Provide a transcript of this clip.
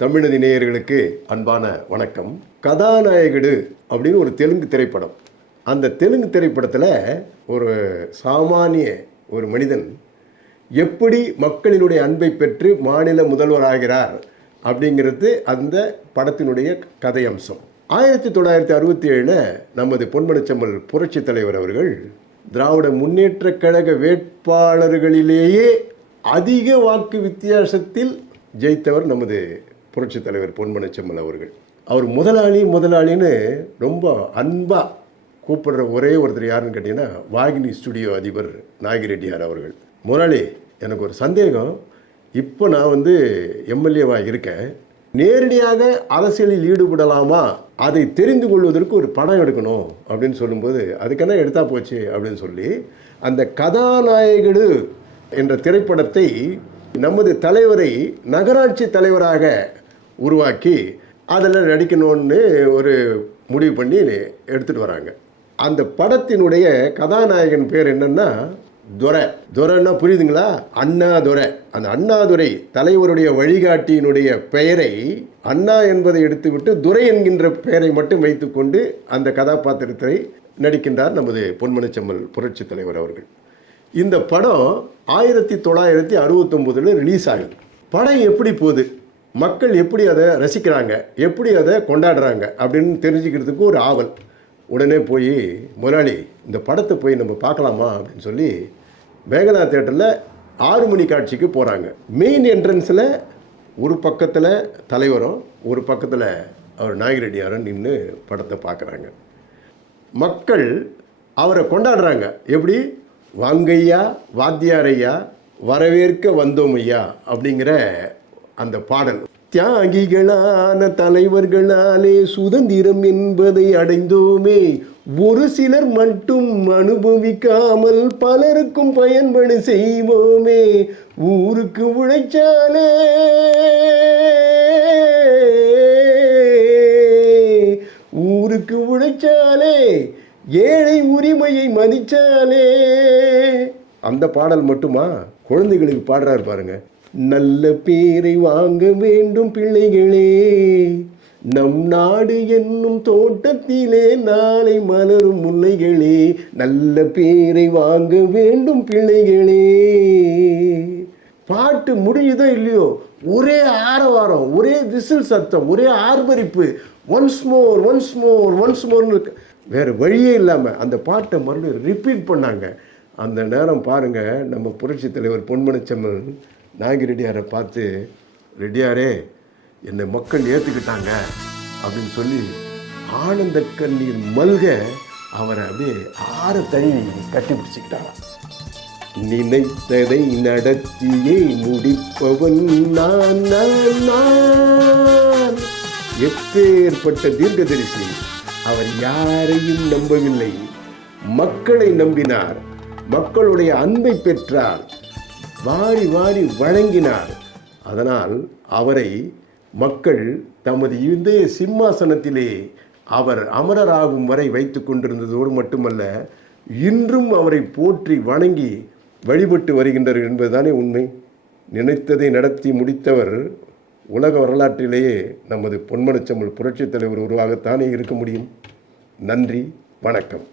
தமிழதி நேயர்களுக்கு அன்பான வணக்கம். கதாநாயகடு அப்படின்னு ஒரு தெலுங்கு திரைப்படம். அந்த தெலுங்கு திரைப்படத்தில் ஒரு சாமானிய ஒரு மனிதன் எப்படி மக்களினுடைய அன்பை பெற்று மாநில முதல்வராகிறார் அப்படிங்கிறது அந்த படத்தினுடைய கதை அம்சம் ஆயிரத்தி தொள்ளாயிரத்தி அறுபத்தி ஏழில் நமது பொன்மனச்செம்மல் புரட்சி தலைவர் அவர்கள் திராவிட முன்னேற்ற கழக வேட்பாளர்களிலேயே அதிக வாக்கு வித்தியாசத்தில் ஜெயித்தவர் நமது புரட்சி தலைவர் பொன்மனச்செம்மல் அவர்கள். அவர் முதலாளி முதலாளின்னு ரொம்ப அன்பாக கூப்பிடுற ஒரே ஒருத்தர் யாருன்னு கேட்டிங்கன்னா வாகினி ஸ்டுடியோ அதிபர் நாகிரெட்டியார் அவர்கள். முதலாளி எனக்கு ஒரு சந்தேகம். இப்போ நான் வந்து எம்எல்ஏவாக இருக்கேன். நேரடியாக அரசியலில் ஈடுபடலாமா? அதை தெரிந்து கொள்வதற்கு ஒரு படம் எடுக்கணும் அப்படின்னு சொல்லும்போது அதுக்கென்ன எடுத்தா போச்சு அப்படின்னு சொல்லி அந்த கதாநாயகடு என்ற திரைப்படத்தை நமது தலைவரை நகராட்சி தலைவராக உருவாக்கி அதில் நடிக்கணும்னு ஒரு முடிவு பண்ணி எடுத்துகிட்டு வராங்க. அந்த படத்தினுடைய கதாநாயகன் பேர் என்னன்னா துரை. துரைன்னா புரியுதுங்களா? அண்ணாதுரை அந்த அண்ணாதுரை தலைவருடைய வழிகாட்டியினுடைய பெயரை அண்ணா என்பதை எடுத்துவிட்டு துரை என்கின்ற பெயரை மட்டும் வைத்துக்கொண்டு அந்த கதாபாத்திரத்தை நடிக்கின்றார் நமது பொன்மனச்செம்மல் புரட்சி தலைவர் அவர்கள். இந்த படம் ஆயிரத்தி தொள்ளாயிரத்தி அறுபத்தொம்போதில் ரிலீஸ் ஆகுது. படம் எப்படி போகுது? மக்கள் எப்படி அதை ரசிக்கிறாங்க? எப்படி அதை கொண்டாடுறாங்க? அப்படின்னு தெரிஞ்சுக்கிறதுக்கு ஒரு ஆவல். உடனே போய் முதலாளி இந்த படத்தை போய் நம்ம பார்க்கலாமா? அப்படின்னு சொல்லி மேகனா தேட்டரில் ஆறு மணி காட்சிக்கு போகிறாங்க மெயின் என்ட்ரன்ஸில் ஒரு பக்கத்தில் தலைவரும் ஒரு பக்கத்தில் அவர் நாயகிரெட்டியாரும் நின்று படத்தை பார்க்குறாங்க. மக்கள் அவரை கொண்டாடுறாங்க. எப்படி? வாங்கையா வாத்தியாரையா வரவேற்க வந்தோம் ஐயா அப்படிங்கிற அந்த பாடல். தியாகிகளான தலைவர்களாலே சுதந்திரம் என்பதை அடைந்தோமே. ஒரு சிலர் மட்டும் அனுபவிக்காமல் பலருக்கும் பயன்படு செய்வோமே. ஊருக்கு உழைச்சாலே. ஊருக்கு உழைச்சாலே. ஏழை உரிமையை மதிச்சாலே. அந்த பாடல் மட்டுமா? குழந்தைகளுக்கு பாடுறாரு பாருங்க. நல்ல பேரை வாங்க வேண்டும் பிள்ளைகளே. நம் நாடு என்னும் தோட்டத்திலே நாளை மலரும் முல்லைகளே. நல்ல பேரை வாங்க வேண்டும் பிள்ளைகளே. பாட்டு முடியுதோ இல்லையோ? ஒரே ஆரவாரம் ஒரே விசில் சத்தம் ஒரே ஆர்ப்பரிப்பு once more once more once மோர்னு வேறு வழியே இல்லாமல் அந்த பாட்டை மறுபடியும் ரிப்பீட் பண்ணாங்க. அந்த நேரம் பாருங்கள் நம்ம புரட்சி தலைவர் பொன்மனச்செம்மல் ரெடியாரை பார்த்து ரெட்டியாரே என்னை மக்கள் ஏற்றுக்கிட்டாங்க அப்படின்னு சொல்லி ஆனந்த கண்ணீர் மல்க அவரை அப்படியே ஆற தழுவி கட்டி பிடிச்சிக்கிட்டாராம். நினைத்ததை நடத்தியே முடிப்பவன் நான் நான் நான். எப்பேற்பட்ட தீர்க்கதரிசி அவர் யாரையும் நம்பவில்லை. மக்களை நம்பினார். மக்களுடைய அன்பை பெற்றார். வாரி வாரி வழங்கினார் அதனால் அவரை மக்கள் தமது இதய சிம்மாசனத்திலே அவர் அமரராகும் வரை வைத்து கொண்டிருந்ததோடு மட்டுமல்ல இன்றும் அவரை போற்றி வணங்கி வழிபட்டு வருகின்றனர் என்பதுதானே உண்மை. நினைத்ததை நடத்தி முடித்தவர் உலக வரலாற்றிலேயே நமது பொன்மனச்செம்மல் புரட்சித் தலைவர் உருவாகத்தானே இருக்க முடியும். நன்றி வணக்கம்.